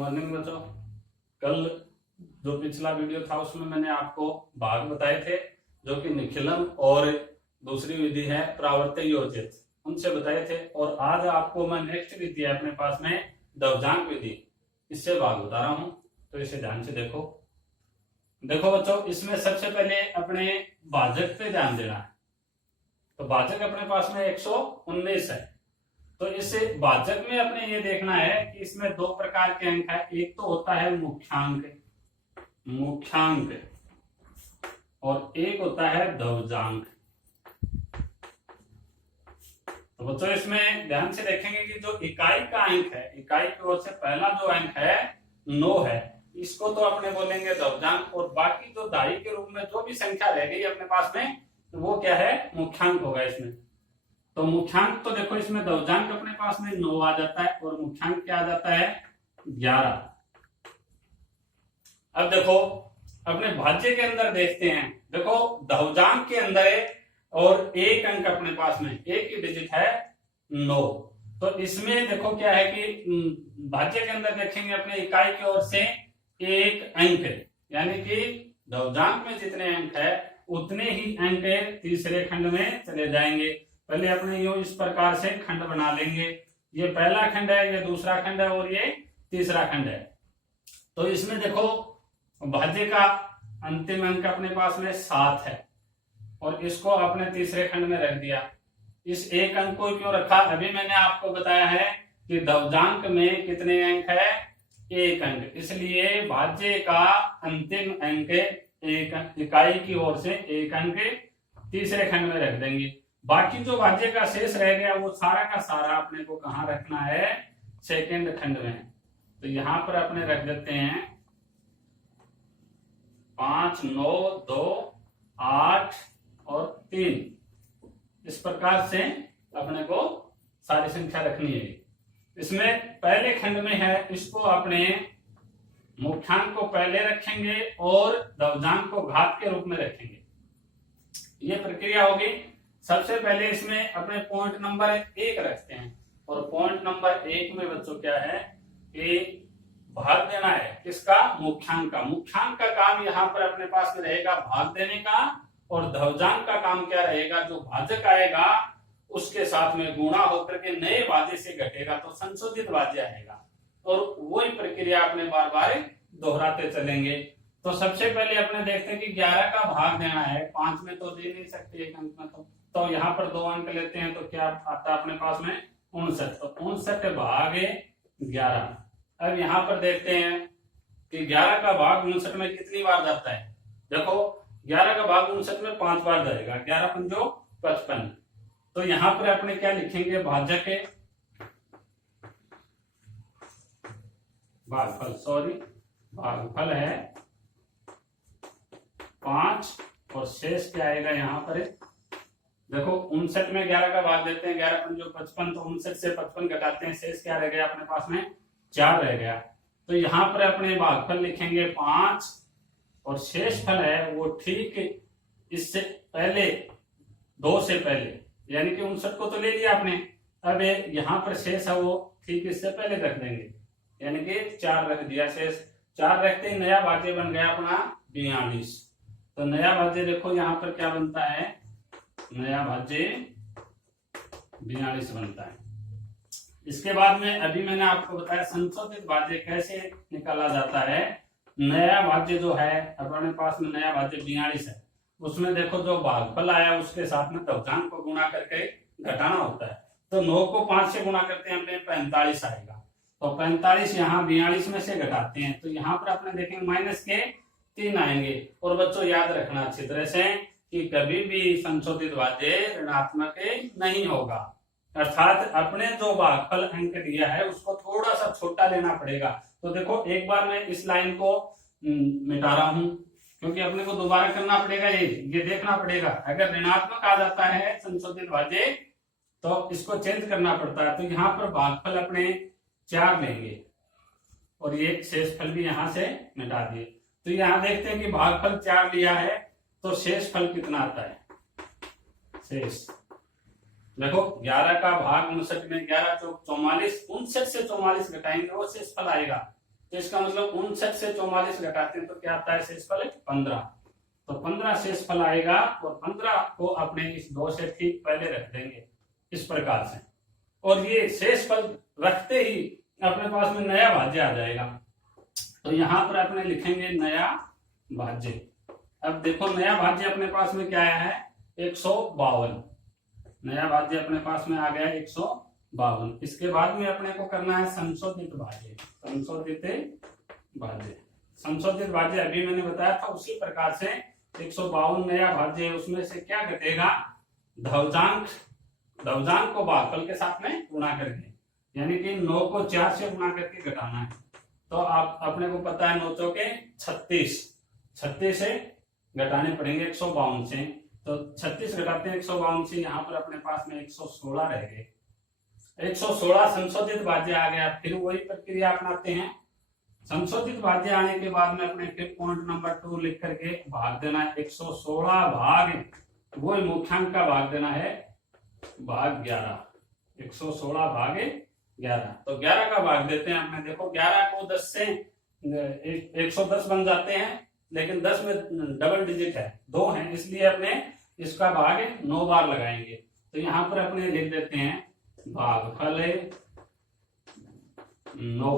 Morning बच्चों। कल जो पिछला वीडियो था उसमें मैंने आपको भाग बताए थे, जो कि निखिलम और दूसरी विधि है प्रावर्त योजित, उनसे बताए थे। और आज आपको मैं नेक्स्ट विधि है अपने पास में दवजांक विधि, इससे भाग बता रहा हूं। तो इसे ध्यान से देखो। देखो बच्चों, इसमें सबसे पहले अपने भाजक पे ध्यान देना है। तो भाजक अपने पास में 119 है। तो इस भाजक में अपने ये देखना है कि इसमें दो प्रकार के अंक है। एक तो होता है मुख्यांक और एक होता है ध्वजांक। तो बच्चों इसमें ध्यान से देखेंगे कि जो इकाई का अंक है, इकाई की ओर से पहला जो अंक है 9 है, इसको तो अपने बोलेंगे ध्वजांक। और बाकी जो दाई के रूप में जो भी संख्या रह गई अपने पास में, तो वो क्या है, मुख्यांक होगा इसमें। तो मुख्यांक तो देखो इसमें ध्वजांक अपने पास में 9 आ जाता है और मुख्यांक क्या आ जाता है 11। अब देखो अपने भाज्य के अंदर देखते हैं। देखो ध्वजांक के अंदर है और एक अंक अपने पास में, एक ही डिजिट है 9। तो इसमें देखो क्या है कि भाज्य के अंदर देखेंगे अपने इकाई की ओर से एक अंक है, यानी कि ध्वजांक में जितने अंक है उतने ही अंक तीसरे खंड में चले जाएंगे। पहले अपने यूं इस प्रकार से खंड बना लेंगे। ये पहला खंड है, ये दूसरा खंड है और ये तीसरा खंड है। तो इसमें देखो भाज्य का अंतिम अंक अपने पास में 7 है और इसको अपने तीसरे खंड में रख दिया। इस एक अंक को क्यों रखा, अभी मैंने आपको बताया है कि ध्वजांक में कितने अंक है, एक अंक, इसलिए भाज्य का अंतिम अंक एक, इकाई की ओर से एक अंक तीसरे खंड में रख देंगे। बाकी जो भाज्य का शेष रह गया वो सारा का सारा अपने को कहाँ रखना है, सेकंड खंड में। तो यहां पर अपने रख देते हैं 5, 9, 2, 8 और 3। इस प्रकार से अपने को सारी संख्या रखनी है। इसमें पहले खंड में है, इसको अपने मुख्यांक को पहले रखेंगे और ध्वजांक को घात के रूप में रखेंगे। ये प्रक्रिया होगी। सबसे पहले इसमें अपने पॉइंट नंबर 1 रखते हैं और पॉइंट नंबर 1 में बच्चों क्या है कि भाग देना है किसका, मुख्यांक का। मुख्यांक का काम यहाँ पर अपने पास में रहेगा भाग देने का, और ध्वजांक का काम क्या रहेगा, जो भाजक आएगा उसके साथ में गुणा होकर के नए भाज्य से घटेगा तो संशोधित भाज्य आएगा। और वही प्रक्रिया अपने बार बार दोहराते चलेंगे। तो सबसे पहले अपने देखते हैं कि 11 का भाग देना है। 5 में तो दे नहीं सकते एक अंक में, तो यहाँ पर 2 अंक लेते हैं तो क्या आता है अपने पास में 59। तो 59 भाग 11। अब यहाँ पर देखते हैं कि 11 का भाग 59 में कितनी बार जाता है। देखो 11 का भाग 59 में 5 बार जाएगा, 11 पंजो 55। तो यहाँ पर अपने क्या लिखेंगे, भाजक है भागफल है 5 और शेष क्या आएगा यहाँ पर। देखो 59 में 11 का भाग देते हैं, 11 पंजो 55, तो 59 से 55 घटाते हैं, शेष क्या रह गया अपने पास में 4 रह गया। तो यहाँ पर अपने भागफल लिखेंगे 5 और शेष फल है वो ठीक इससे पहले, 2 से पहले, यानी कि 59 को तो ले लिया आपने। अब यहाँ पर शेष है वो ठीक इससे पहले रख देंगे, यानी कि 4 रख दिया। शेष 4 रखते ही नया भाज्य बन गया अपना 42। तो नया भाज्य देखो यहाँ पर क्या बनता है, नया भाज्य 42 बनता है। इसके बाद में अभी मैंने आपको बताया संशोधित भाज्य कैसे निकाला जाता है। नया भाज्य जो है अपने पास में, नया भाज्य 42 है, उसमें देखो जो भागफल आया उसके साथ में ध्वजांक को गुणा करके घटाना होता है। तो 9 को 5 से गुणा करते हैं अपने 45 आएगा। तो 45 यहाँ 42 में से घटाते हैं तो यहाँ पर अपने देखेंगे माइनस के 3 आएंगे। और बच्चों याद रखना अच्छी तरह से कि कभी भी संशोधित भाज्य ऋणात्मक नहीं होगा, अर्थात अपने जो भागफल अंक दिया है उसको थोड़ा सा छोटा लेना पड़ेगा। तो देखो एक बार मैं इस लाइन को मिटा रहा हूं क्योंकि अपने को दोबारा करना पड़ेगा, ये देखना पड़ेगा। अगर ऋणात्मक आ जाता है संशोधित भाज्य तो इसको चेंज करना पड़ता है। तो यहाँ पर भागफल अपने 4 लेंगे और ये शेष फल भी यहां से मिटा दिए। तो यहाँ देखते हैं कि भागफल 4 लिया है तो शेष फल कितना आता है। शेष देखो 11 का भाग 59 में 11 चौक 44, 59 से 44 घटाएंगे वो शेष फल आएगा। तो इसका मतलब 59 से 44 घटाते हैं तो क्या आता है शेषफल 15। तो 15 शेषफल आएगा और 15 को अपने इस 2 से ठीक पहले रख देंगे इस प्रकार से। और ये शेषफल रखते ही अपने पास में नया भाज्य आ जाएगा। तो यहां पर अपने लिखेंगे नया भाज्य। अब देखो नया भाज्य अपने पास में क्या आया है 152। नया भाज्य अपने पास में आ गया 152। इसके बाद में अपने को करना है संशोधित भाज्य। संशोधित भाज्य, संशोधित भाज्य अभी मैंने बताया था उसी प्रकार से 152 नया भाज्य है, उसमें से क्या घटेगा ध्रुवांक, ध्रुवांक को भागफल के साथ में गुणा करके, यानी कि 9 को 4 से गुणा करके घटाना है। तो आप अपने को पता है 9 चौके 36, 36 से घटाने पड़ेंगे 152 से। तो 36 घटाते हैं 152 से, यहाँ पर अपने पास में 116 रह गए। 116 संशोधित भाज्य आ गया। फिर वही प्रक्रिया अपनाते हैं। संशोधित भाज्य आने के बाद में अपने फिर पॉइंट नंबर 2 लिख करके भाग देना है 116 भाग वही मुख्यांक का भाग देना है भाग 11। 116 भाग 11। तो 11 का भाग देते हैं अपने। देखो 11 को 10 से 110 बन जाते हैं, लेकिन 10 में डबल डिजिट है 2 है, इसलिए अपने इसका भाग 9 बार लगाएंगे। तो यहां पर अपने लिख देते हैं भागफल 9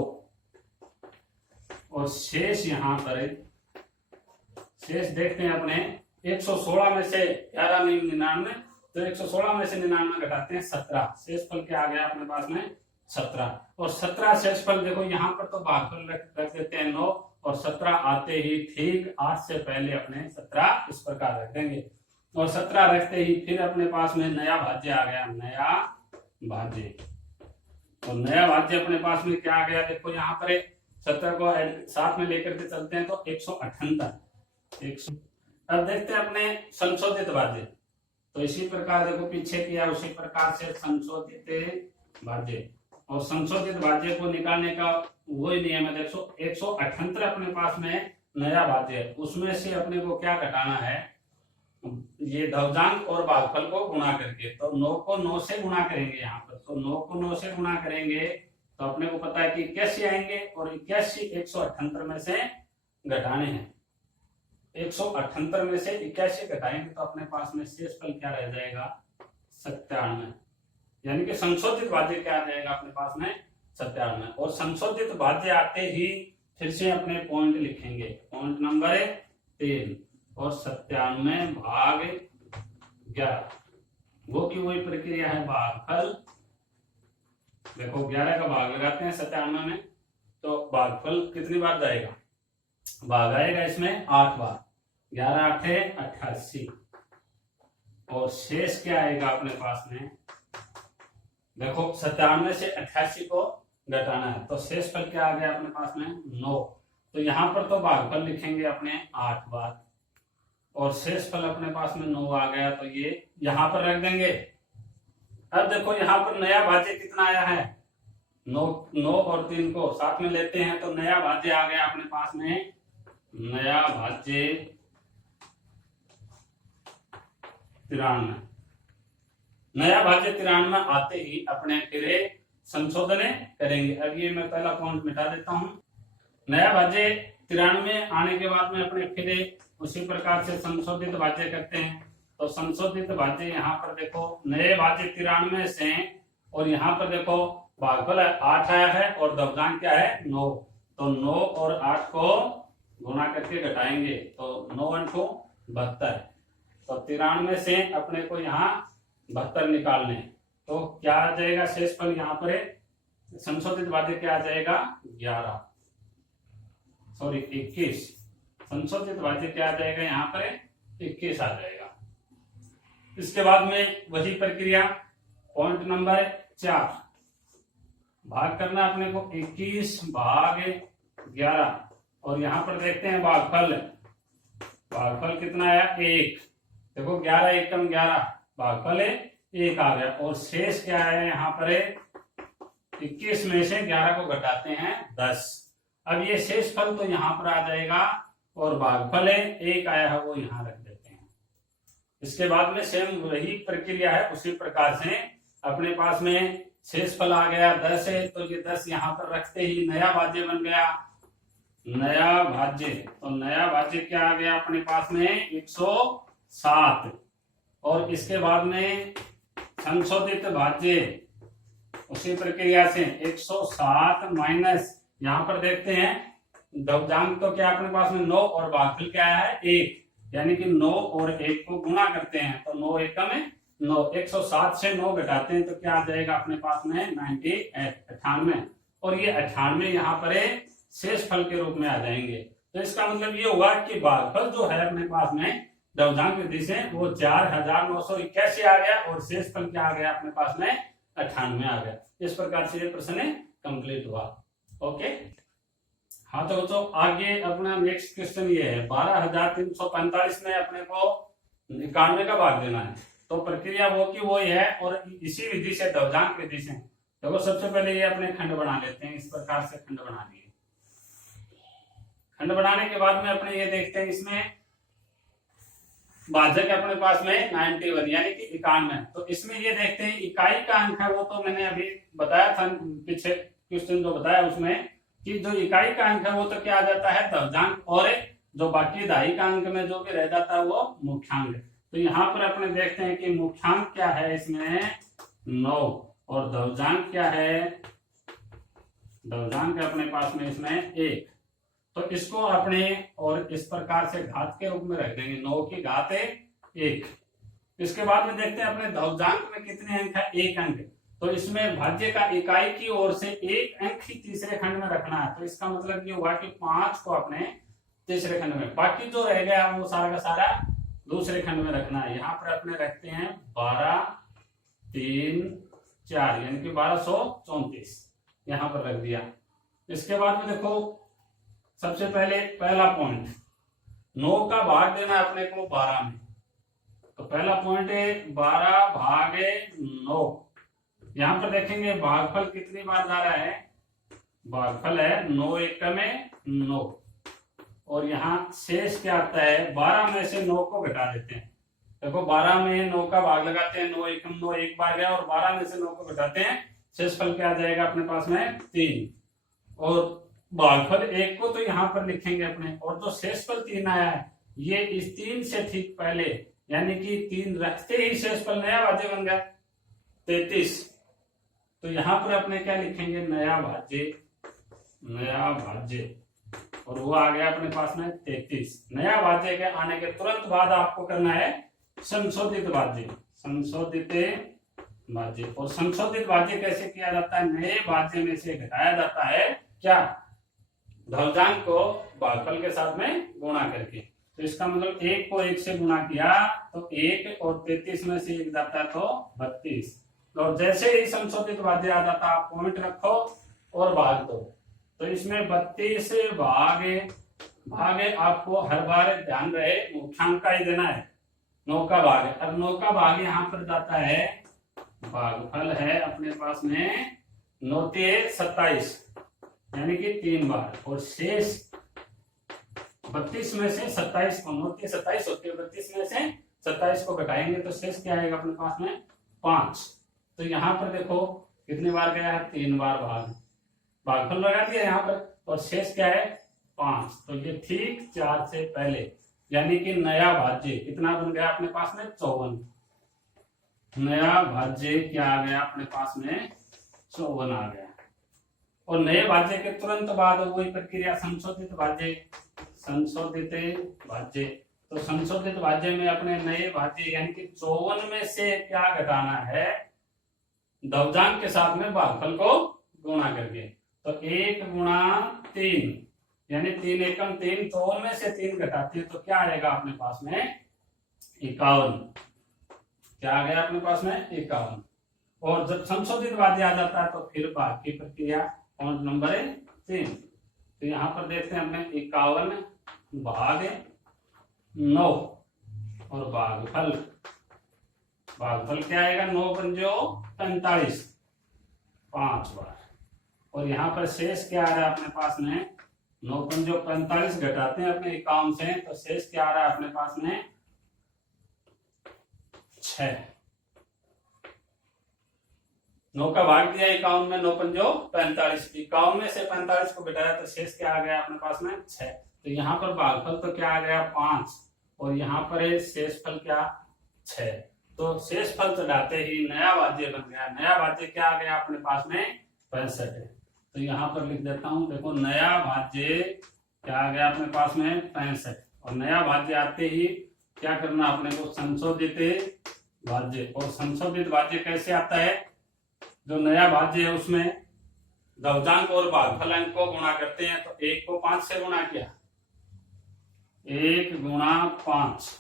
और शेष यहां पर शेष देखते हैं अपने 116 में से 11 में 99, तो 116 में से 99 घटाते हैं 17। शेषफल क्या आ गया अपने पास में 17। और 17 शेषफल देखो यहाँ पर तो भागफल रख देते हैं 9 और 17 आते ही ठीक 8 से पहले अपने 17 इस प्रकार रख देंगे। और 17 रखते ही फिर अपने पास में नया भाज्य आ गया, नया भाज्य। और नया भाज्य अपने पास में क्या आ गया देखो यहाँ पर 17 को साथ में लेकर के चलते हैं तो 178। अब देखते हैं अपने संशोधित भाज्य। तो इसी प्रकार देखो पीछे किया उसी प्रकार से संशोधित भाज्य। और संशोधित भाज्य को निकालने का वही नियम है। देखो 178 अपने पास में नया भाज्य है, उसमें से अपने को क्या घटाना है ये ध्रुवांक और भागफल को गुणा करके। तो 9 को 9 से गुणा करेंगे यहाँ पर। तो 9 को 9 से गुणा करेंगे तो अपने को पता है कि 81 आएंगे और 81 178 में से घटाने हैं। 178 में से 81 घटाएंगे तो अपने पास में शेषफल क्या रह जाएगा 97। यानी कि संशोधित भाज्य क्या आ जाएगा अपने पास में 97। और संशोधित भाज्य आते ही फिर से अपने पॉइंट लिखेंगे, पॉइंट नंबर 3 और 97 भाग 11 वो की वही प्रक्रिया है भागफल। देखो 11 का भाग लगाते हैं 97 में, तो भागफल कितनी बार जाएगा भाग आएगा इसमें 8 बार। 11 8 88 और शेष क्या आएगा अपने पास में देखो 97 से 88 को घटाना है तो शेषफल क्या आ गया अपने पास में 9। तो यहां पर तो भागफल लिखेंगे अपने 8 बार और शेषफल अपने पास में 9 आ गया, तो ये यहां पर रख देंगे। अब देखो यहां पर नया भाज्य कितना आया है 9 और 3 को साथ में लेते हैं तो नया भाज्य आ गया अपने पास में नया भाज्य 93। नया भाज्य 93 आते ही अपने फिर संशोधन करेंगे। अब ये मैं पहला पॉइंट मिटा देता हूं। नया भाज्य 93 आने के बाद में अपने फिर उसी प्रकार से संशोधित भाज्य करते हैं। तो संशोधित भाज्य यहाँ पर देखो नए भाज्य 93 से और यहाँ पर देखो भागफल 8 आया है और ध्रुवांक क्या है 9। तो 9 और 8 को गुणा करके घटाएंगे तो 9 × 72। तो 93 से अपने को यहाँ 72 निकालने, तो क्या आ जाएगा शेषफल यहाँ पर संशोधित भाज्य क्या आ जाएगा 21। संशोधित भाज्य क्या आ जाएगा यहाँ पर 21 आ जाएगा। इसके बाद में वही प्रक्रिया पॉइंट नंबर 4 भाग करना अपने को 21 भाग 11 और यहाँ पर देखते हैं भागफल कितना आया 1। देखो 11 एकम 11 भागफल 1 आ गया और शेष क्या है यहाँ पर 21 में से 11 को घटाते हैं 10। अब ये शेषफल तो यहाँ पर आ जाएगा और भागफल 1 आया है वो यहाँ रख देते हैं। इसके बाद में सेम वही प्रक्रिया है, उसी प्रकार से अपने पास में शेषफल आ गया 10 है तो ये 10 यहाँ पर रखते ही नया भाज्य बन गया नया भाज्य, तो नया भाज्य क्या आ गया अपने पास में 107, और इसके बाद में संशोधित भाज्य उसी प्रक्रिया से 107 माइनस, यहां पर देखते हैं दवजांक तो क्या अपने पास में 9 और भागफल क्या है 1, यानी कि 9 और 1 को गुणा करते हैं तो 9 एकम है 9, 107 से 9 घटाते हैं तो क्या आ जाएगा अपने पास में 98, और ये 98 यहाँ पर शेष फल के रूप में आ जाएंगे। तो इसका मतलब ये हुआ कि भागफल जो है अपने पास में दवजांक विधि से वो 4981 आ गया, और शेष फल क्या आ गया अपने पास में 98 आ गया। इस प्रकार से ये प्रश्न कंप्लीट हुआ। ओके, हाँ तो बच्चों आगे अपना नेक्स्ट क्वेश्चन ये है 12345 में अपने को 91 का भाग देना है। तो प्रक्रिया वो की वो है, और इसी विधि से दवजांक विधि से देखो सबसे पहले ये अपने खंड बना लेते हैं। इस प्रकार से खंड बना लिए। खंड बनाने के बाद में अपने ये देखते हैं इसमें भाजक अपने पास में 91 यानी कि 91। तो इसमें ये देखते हैं इकाई का अंक है वो तो मैंने अभी बताया था पीछे क्वेश्चन जो बताया उसमें कि जो इकाई का अंक है वो तो क्या आ जाता है दवजांक, और जो बाकी दहाई का अंक में जो भी रह जाता है वो मुख्यांक। तो यहाँ पर अपने देखते हैं कि मुख्यांक क्या है इसमें 9, और दवजांक क्या है, दवजांक अपने पास में इसमें 1। तो इसको अपने और इस प्रकार से घात के रूप में रख देंगे 9 की घात 1। इसके बाद में देखते हैं अपने दवजांक में कितने अंक है 1 अंक। तो इसमें भाज्य का इकाई की ओर से 1 अंक ही तीसरे खंड में रखना है। तो इसका मतलब ये हुआ कि 5 को अपने तीसरे खंड में, बाकी जो रह गया वो सारा का सारा दूसरे खंड में रखना है। यहाँ पर अपने रखते हैं 12 3 4 यानी कि 1234 यहाँ पर रख दिया। इसके बाद में देखो सबसे पहले पहला पॉइंट 9 का भाग देना है अपने को 12 में। तो पहला पॉइंट है 12 भागे 9। यहां पर देखेंगे भागफल कितनी बार जा रहा है, भागफल है 9 एकम में 9, और यहाँ शेष क्या आता है 12 में से 9 को घटा देते हैं। देखो 12 में 9 का भाग लगाते हैं 9 एकम 9 एक बार गया, और 12 में से 9 को घटाते हैं शेष फल क्या आ जाएगा अपने पास में 3, और भागफल 1 को तो यहाँ पर लिखेंगे अपने, और जो शेषफल 3 आया है ये इस 3 से ठीक पहले यानी कि 3 रखते ही शेषफल नया भाज्य बन गया 33। तो यहाँ पर अपने क्या लिखेंगे नया भाज्य, और वो आ गया अपने पास में 33। नया भाज्य के आने के तुरंत बाद आपको करना है संशोधित भाज्य, और संशोधित भाज्य कैसे किया जाता है, नए भाज्य में से घटाया जाता है क्या दवजांक को भागफल के साथ में गुणा करके। तो इसका मतलब 1 को 1 से गुणा किया तो 1, और 33 में से 1 जाता तो 32, और जैसे ही संशोधित भाज्य आ जाता आप पॉइंट रखो और भाग दो। तो इसमें 32 भागे आपको हर बार ध्यान रहे मुख्यांक का ही देना है, 9 का भाग है। अब 9 का भाग यहाँ पर जाता है, भागफल है अपने पास में 9 27 यानी कि 3 बार, और शेष 32 में से 27 को 9 27 होती है, 32 में से 27 को घटाएंगे तो शेष क्या आएगा अपने पास में 5। तो यहाँ पर देखो कितनी बार गया है 3 बार भागफल लगा दिया यहाँ पर, और शेष क्या है 5। तो ये ठीक 4 से पहले यानी कि नया भाज्य कितना बन गया अपने पास में 54। नया भाज्य क्या आ गया अपने पास में 54 आ गया। और नए भाज्य के तुरंत बाद वही प्रक्रिया संशोधित भाज्य। तो संशोधित भाज्य में अपने नए भाज्य यानी कि 54 में से क्या घटाना है दवजांक के साथ में भागफल को गुणा करके। तो 1 गुणा 3 यानी 3 एकम 3, 54 में से 3 घटाते हैं तो क्या आएगा अपने पास में 51। क्या आ गया अपने पास में 51। और जब संशोधित भाज्य आ जाता है तो फिर भाग की प्रक्रिया पॉइंट नंबर 3। तो यहाँ पर देखते हैं अपने 51 भाग 9, और भागफल क्या आएगा 9 पंजो 45 5 बार, और यहाँ पर शेष क्या आ रहा है अपने पास में 9 पंजो 45 घटाते हैं अपने 51 से तो शेष क्या आ रहा है अपने पास में 6। 9 का भाग दिया 51 में, 9 पंजो 45, 51 में से 45 को घटाया तो शेष क्या आ गया अपने पास में 6। तो यहाँ पर भागफल तो क्या आ गया 5 और यहाँ पर है शेषफल क्या 6। तो शेषफल चढ़ाते ही नया भाज्य बन गया। नया भाज्य क्या आ गया अपने पास में 65 है। तो यहाँ पर लिख देता हूं, देखो नया भाज्य क्या आ गया अपने पास में 65 और नया भाज्य आते ही क्या करना अपने को संशोधित भाज्य। और संशोधित भाज्य कैसे आता है, जो नया भाज्य है उसमें गलजांक और भागफल अंक को गुणा करते हैं। तो 1 को 5 से गुणा किया, 1 गुणा 5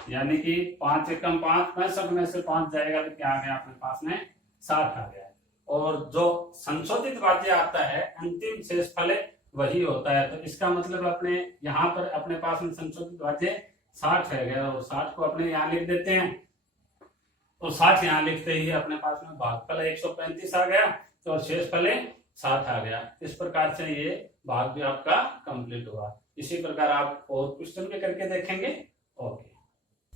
यानी कि 5 एकम 5, 65 में से 5 जाएगा तो क्या आ गया अपने पास में 60 आ गया। और जो संशोधित भाज्य आता है अंतिम शेषफल वही होता है। तो इसका मतलब अपने यहाँ पर अपने पास में संशोधित भाज्य 60 रह गया और 60 को अपने यहाँ लिख देते हैं। तो 60 यहाँ लिखते ही अपने पास में भागफल 135 आ गया तो शेषफल 60 आ गया। इस प्रकार से ये भाग भी आपका कंप्लीट हुआ। इसी प्रकार आप और क्वेश्चन भी करके देखेंगे।